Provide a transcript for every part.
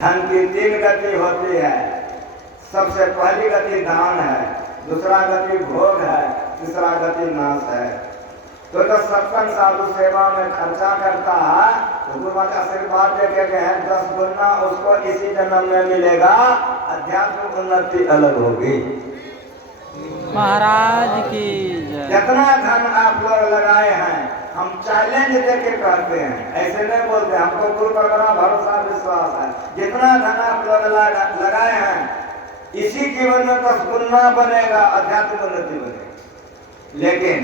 धन की तीन गति होती है। सबसे पहली गति दान है, दूसरा गति भोग है, तीसरा गति नाश है। तो सत्संग साधु सेवा में खर्चा करता है तो गुरु महाराज आशीर्वाद देके गए हैं 10 गुना उसको इसी जन्म में मिलेगा, अध्यात्म उन्नति अलग होगी। महाराज की जितना धन आप लोग लगाए हैं, हम चैलेंज देके कहते हैं, ऐसे नहीं बोलते, हमको गुरु पर बड़ा भरोसा विश्वास है। जितना धन आप लोग लगाए हैं इसी जीवन में 10 गुना बनेगा, अध्यात्म उन्नति बनेगी। लेकिन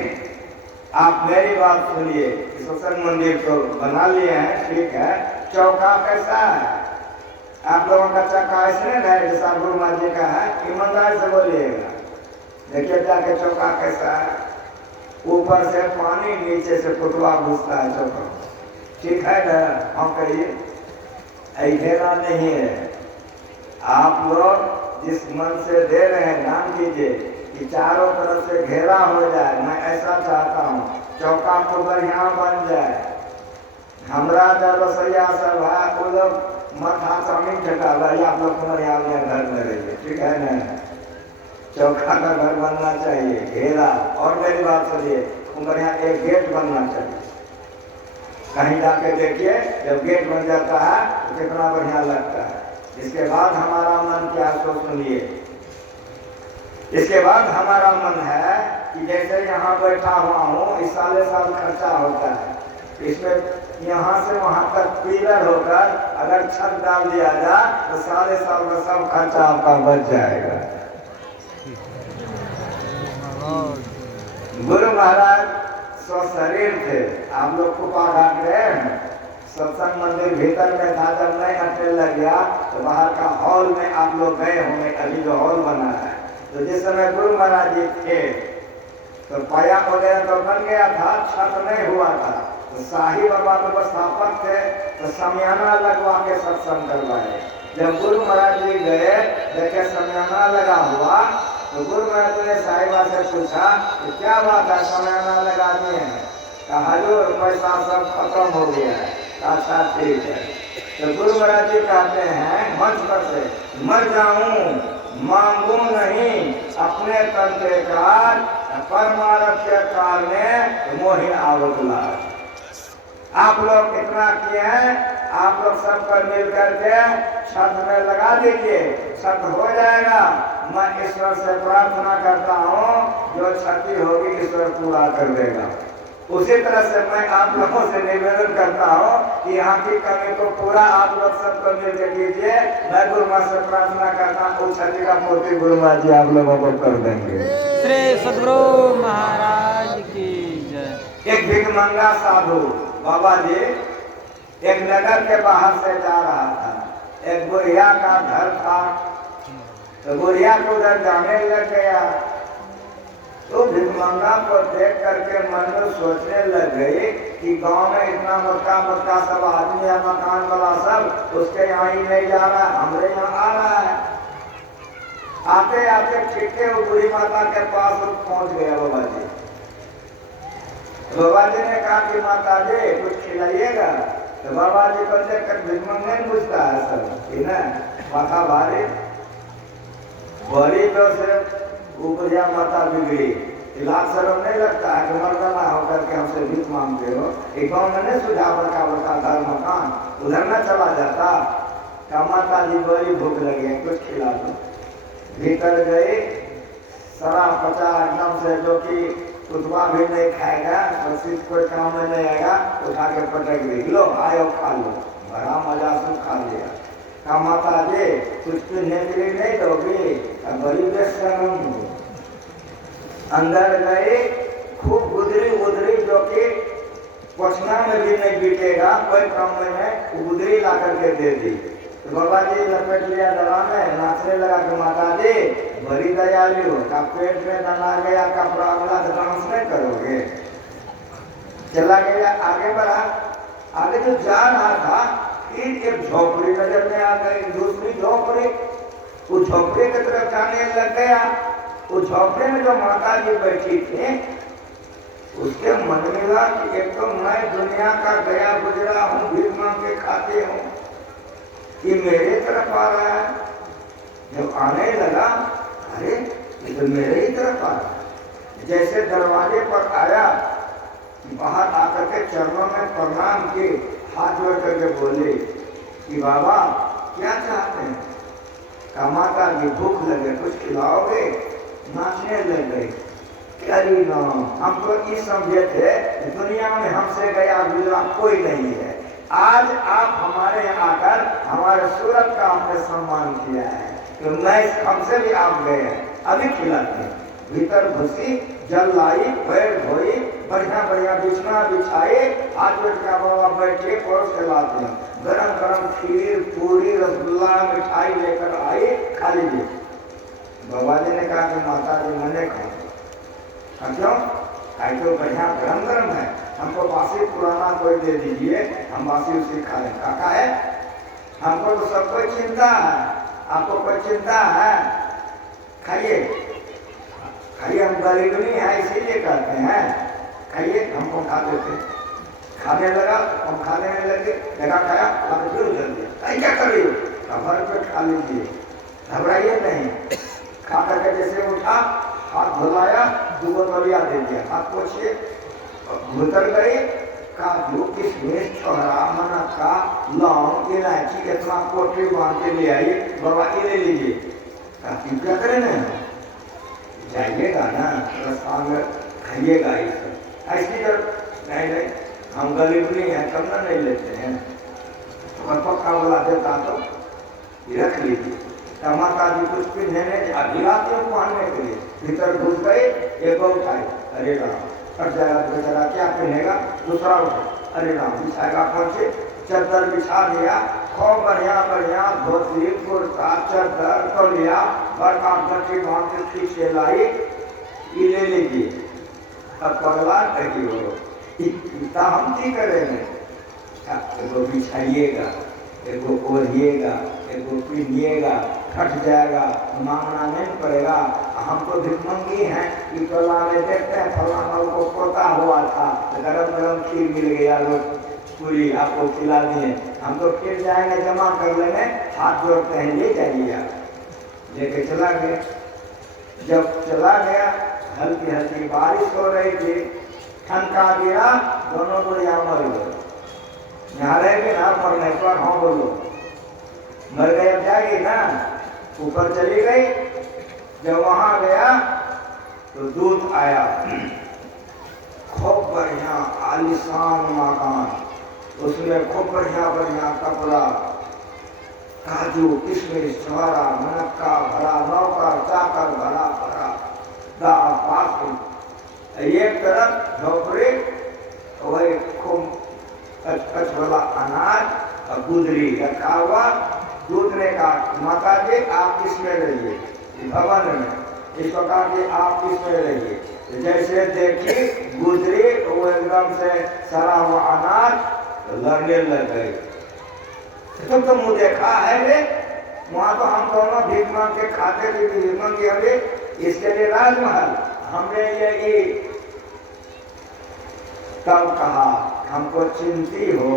आप मेरी बात सुनिए, सत्संग मंदिर तो बना लिए हैं, ठीक है, चौका कैसा है? आप लोगों का चौका ऐसे है जैसा गुरु महाराज जी का है, ईमानदारी से बोलिएगा। देखिए जाके चौका कैसा है, ऊपर से पानी नीचे से पुतवा घुसता है चौका, ठीक है ना? हम कहिए घेरा नहीं है। आप लोग जिस मन से दे रहे हैं दान कीजिए कि चारों तरफ से घेरा हो जाए। मैं ऐसा चाहता हूँ चौका तो बढ़िया बन जाए। हमरा जब रसोईया सब है वो लोग मथा चामी ठका भाई, आप लोग कुमरिया में घर में रहिए, ठीक है ना? चौका का घर बनना चाहिए, घेरा। और मेरी बात सुनिए, कुमरिया एक गेट बनना चाहिए। कहीं जाके देखिए, जब गेट बन जाता है तो कितना बढ़िया लगता है। इसके बाद हमारा मन क्या सो सुनिए, इसके बाद हमारा मन है कि जैसे यहाँ बैठा हुआ हूँ, इस साले साल खर्चा होता है, इसमें यहाँ से वहाँ तक पिलर होकर अगर छत डाल दिया जाए तो साले साल में सब खर्चा आपका बच जाएगा। गुरु महाराज शरीर थे, आप लोग कुपा घाट गए हैं, सत्संग मंदिर भीतर में था, जब नहीं हटने लग गया तो बाहर का हॉल में आप लोग गए होंगे, अभी जो हॉल बना है। तो जिस समय गुरु महाराज जी थे तो पाया वगैरह तो बन गया था, छत नहीं हुआ था, तो शाही बाबा तो व्यवस्थापक थे, तो शमियाना लगवा के सत्संग करवाए। जब गुरु महाराज जी गए देखे शमियाना लगा हुआ तो गुरु महाराज ने साहिबा से पूछा कि क्या बात है, शमियाना लगा दिए हैं? कहा हजूर पैसा सब खत्म हो गया है। अच्छा ठीक है। तो गुरु महाराज जी कहते हैं मंच पर से, मर जाऊं मांगू नहीं अपने तन के काल, परमारथ के काल में मोहि आवत लाज। आप लोग कितना किए हैं, आप लोग सब पर मिल करके छत में लगा दीजिए, छत हो जाएगा। मैं ईश्वर से प्रार्थना करता हूँ जो क्षति होगी ईश्वर पूरा कर देगा। उसी तरह से मैं आप लोगों से निवेदन करता हूँ कि यहाँ की कमी को पूरा आप लोग सबको मिलकर कीजिए। मैं गुरु माँ से प्रार्थना करता हूँ उस क्षति का पूर्ति गुरु माँ जी आप लोगों को कर देंगे। श्री सद्गुरु महाराज की जय। एक भिखमंगा साधु बाबा जी एक नगर के बाहर से जा रहा था, एक बुढ़िया का घर था, तो बुढ़िया को उधर जाने लग गया। तो भिखमंगा को देख करके मन में सोचने लग गई कि गांव में इतना मोटा मोटा सब आदमी है, मकान वाला सब, उसके यहाँ ही नहीं जा रहा है, हमरे यहाँ आ रहा है। आते आते ठीक वो बुढ़ी माता के पास पहुंच गया बाबा जी। बाबा जी ने कहा कि माता जी कुछ खिलाइएगा। तो बाबा जी को देख कर भिखमंगा नहीं पूछता है सब कि ना माथा भारी बड़ी तो सिर्फ बुढ़िया माता बिगड़ी, इलाज शर्म नहीं लगता है कि मर्दाना होकर के हमसे भीख मांगते हो। एक गाँव में नहीं सुझा बड़का बड़का घर मकान, उधर न चला जाता। क्या माता जी बड़ी भूख लगी है, कुछ खिला दो। भीतर गए, सरा पचा एकदम से, जो कि कुतवा भी नहीं खाएगा, तो कोई काम में नहीं आएगा, उठा के पटक दी, लो आयो खा लो। बड़ा मजा से खा लिया। का माता जी कुछ पीने के लिए नहीं दोगी? बड़ी बेशरम। अंदर गए, खूब गुदरी गुदरी, जो कि पोछना में भी नहीं बीतेगा, कोई काम में है, गुदरी ला करके दे दी। तो बाबा जी लपेट लिया डरा में, नाचने लगा कि माता जी बड़ी दयालु हो, का पेट में दाना गया, कपड़ा वाला डांस नहीं करोगे? चला गया, आगे बढ़ा, आगे जो जा रहा था एक झोपड़ी नजर में आ गई, दूसरी झोपड़ी, उस झोपड़ी की तरफ जाने लग गया। उस झोपड़ी में जो माता जी बैठी थी उसके मन में लगा कि एक तो मैं दुनिया का गया गुजरा हूँ, भीख मांग के खाती हूँ, ये मेरे तरफ आ रहा है। जब आने लगा, अरे ये तो मेरे ही तरफ आ रहा है। जैसे दरवाजे पर आया, बाहर आकर के चरणों में प्रणाम किए, हाथ जोड़ करके बोले कि बाबा क्या चाहते हैं? कहा माता जी भूख लगे, कुछ खिलाओगे? नाचने लग गई। करी राम, हम तो ये समझे थे दुनिया में हमसे गया गुजरा कोई नहीं है। आज आप हमारे यहाँ आकर हमारे सूरत का आपने सम्मान किया है, तो मैं हमसे भी आप गए हैं, अभी खिलाते हैं। भीतर घुसी, जल लाई, पैर धोई, बढ़िया बढ़िया बिछना बिछाए, हाथ जोड़ के बाबा बैठे, परोस के लाते हैं। गरम गरम खीर, पूरी, रसगुल्ला, मिठाई लेकर आई, खा लीजिए। बाबा जी ने कहा कि माता जी मैंने खाओ। क्यों? खाई तो बढ़िया गरम गरम है, हमको बासी पुराना कोई दे दीजिए, हम बासी उसी खा लें। काका है, हमको तो सब कोई चिंता है, आपको कोई चिंता है? खाइए खाइए, हम गरीब नहीं है इसीलिए कहते हैं खाइए, हमको खा देते। खाने लगा, हम खाने लगे, लगा खाया, अब फिर उधर दिया। क्या कर रही हो? भर पेट खा लीजिए, घबराइए नहीं। खा करके जैसे उठा, हाथ धुलाया, 2 बोतलिया दे दिया, हाथ पोछिए, भीतर गए। काजू, किशमिश, छोहरा, मनक्का, लौंग, इलायची, इतना कोठी बांध के ले आइए, बाबा ये ले लीजिए। क्या करें ना, जाइएगा ना रास्ता में, खाइएगा ये सब। ऐसी जब नहीं, हम गरीब नहीं हैं, कम ना नहीं लेते हैं, तो पक्का वाला देता तो रख लीजिए। माता जी कुछ पिन्हने अभिलाते हैं पहनने के लिए, भीतर घुस गए, एक उठाए, अरे राम कट जाएगा बेचारा, क्या पहनेगा? दूसरा उठा, अरे राम बिछाएगा, पहुंचे चद्दर बिछा दिया, खूब बढ़िया बढ़िया धोती, कुर्ता, चद्दर, तौलिया, बड़का गट्टी बांध के खींचे लाई, ये ले लीजिए। अब पगला कही हो, इतना हम की करेंगे? एगो बिछाइएगा, एगो ओढ़िएगा, एगो पीनिएगा, फट जाएगा, मांगना नहीं पड़ेगा। हम तो भिखमंगी हैं, कि टोला में देखते हैं फलाना को पोता हुआ था, गरम गरम खीर मिल गया, लोग पूरी आपको खिला दिए, हम तो फिर जाएंगे जमा कर लेंगे, हाथ जोड़ते हैं ले जाइए आप। लेके चला गया। जब चला गया, हल्की हल्की बारिश हो रही थी, ठनका गिरा, दोनों बुढ़िया मर गए। यहाँ रहेगी ना मरने पर, हाँ बोलो मर गए, अब जाएगी ना, ऊपर चली गई। जब वहां गया तो दूध आया, खूब बढ़िया आलीशान मकान, उसमें खूब बढ़िया बढ़िया कपड़ा, काजू, किशमिश, छोहरा, मनक्का भरा, नौकर चाकर भरा भरा, दाल पात, एक तरफ झोपड़ी, वही खूब कच वाला अनाज और गुदरी रखा हुआ। दूध ने कहा माता जी आप किसमें रहिए, भवन में। इस प्रकार के आप किसमें रहिए। जैसे देखी गुजरी तो वो एकदम से सड़ा हुआ अनाज लड़ने लग गई। तो मुँह देखा है रे, वहां तो हम दोनों भीख मांग के खाते थे, भीख मांगी हमें, इसके लिए राजमहल हमने ये तब कहा हमको चिंती हो,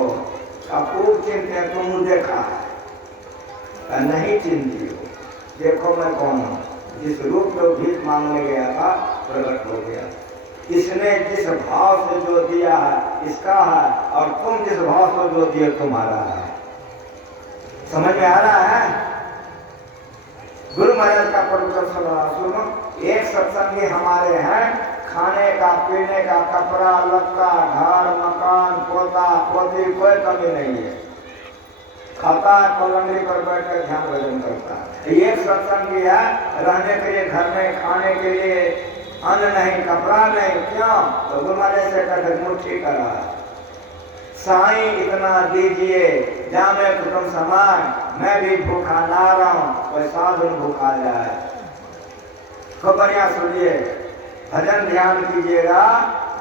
खूब चिंते, तुम देखा है नहीं चिंती हो, देखो मैं कौन हूँ। जिस रूप में भीख मांगने गया था प्रकट हो गया। इसने जिस भाव से जो दिया है इसका है, और तुम जिस भाव से जो दिए तुम्हारा है। समझ में आ रहा है? गुरु महाराज का प्रवचन सुनो। एक सत्संगी हमारे हैं, खाने का, पीने का, कपड़ा लत्ता, घर मकान, पोता पोती कोई कमी नहीं है। खाता है, पलंगी पर बैठकर ध्यान भजन करता है। एक सत्संगी है, रहने के लिए घर में, खाने के लिए अन्न नहीं, कपड़ा नहीं, क्यों? तो गुरु महाराज से कहते मुट्ठी करा, साईं इतना दीजिए जामे कुटुंब समान, मैं भी भूखा ना रहूं, कोई साधु भूखा जाए। खूब बढ़िया सुनिए, भजन ध्यान कीजिएगा।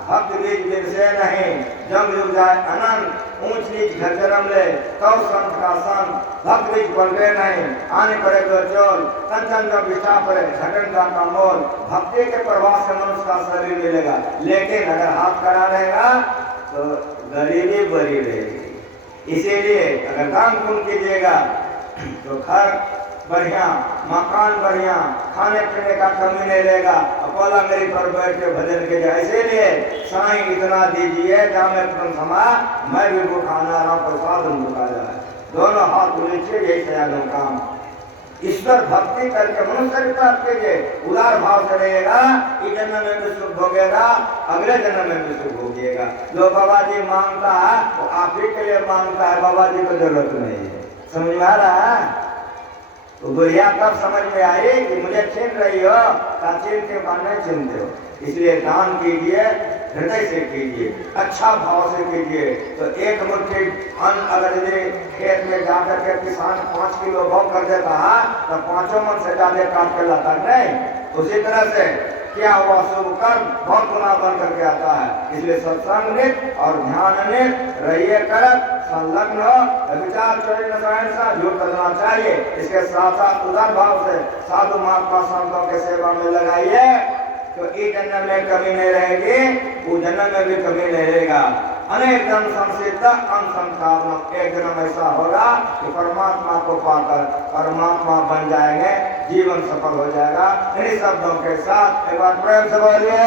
भक्त बीज दिन से नहीं, जब युग जाए अनंत, ऊंच नीच घर जन्म ले तो संत का संत, भक्त बीज पलटे नहीं, आने पड़े तो चोल, कंचन का बिछा पड़े झटन का मोल। भक्ति के प्रभाव से मनुष्य का शरीर मिलेगा, लेकिन अगर हाथ खड़ा रहेगा तो गरीबी बड़ी रहेगी। इसीलिए अगर दान पुण्य कीजिएगा तो घर बढ़िया, मकान बढ़िया, खाने पीने का कमी नहीं रहेगा। अकोला मेरी पर बैठ के भजन के लिए, इसीलिए साईं इतना दीजिए जहाँ मैं तुम समा, मैं भी वो खाना रहा प्रसाद उनका जाए। दोनों हाथ नीचे, यही सयालों काम। ईश्वर भक्ति करके मनुष्य की प्राप्त कीजिए, उदार भाव से रहेगा, इस जन्म में भी सुख भोगेगा, अगले जन्म में भी सुख भोगिएगा। जो बाबा जी मांगता है वो आप ही के लिए मांगता है, बाबा जी को जरूरत नहीं है। समझ में आ रहा है? तो बुढ़िया तब समझ में आई कि मुझे छीन रही हो, चिनते हो नहीं चिनते हो। इसलिए दान कीजिए, हृदय से कीजिए, अच्छा भाव से कीजिए। तो एक मुट्ठी अन्न अगर यदि खेत में जाकर के किसान 5 किलो भाव कर देता है तो 5 मन से ज्यादा काट के लाता नहीं। उसी तरह से क्या हुआ, शुभ कर्म बहुत गुना बन करके आता है। इसलिए सत्संग और ध्यान रहिए करत, संलग्न हो, विचार चोरी नशा झूठ करना चाहिए। इसके साथ साथ उदार भाव से साधु महात्मा संतों के सेवा में लगाइए, तो इस जन्म में कमी नहीं रहेगी, उस जन्म में भी कमी नहीं रहेगा। अनेक जन्म संसिद्ध अनसंसार, एक जन्म ऐसा होगा कि परमात्मा को पाकर परमात्मा बन जाएंगे, जीवन सफल हो जाएगा। इन्हीं शब्दों के साथ एक बार प्रेम से बोलिए।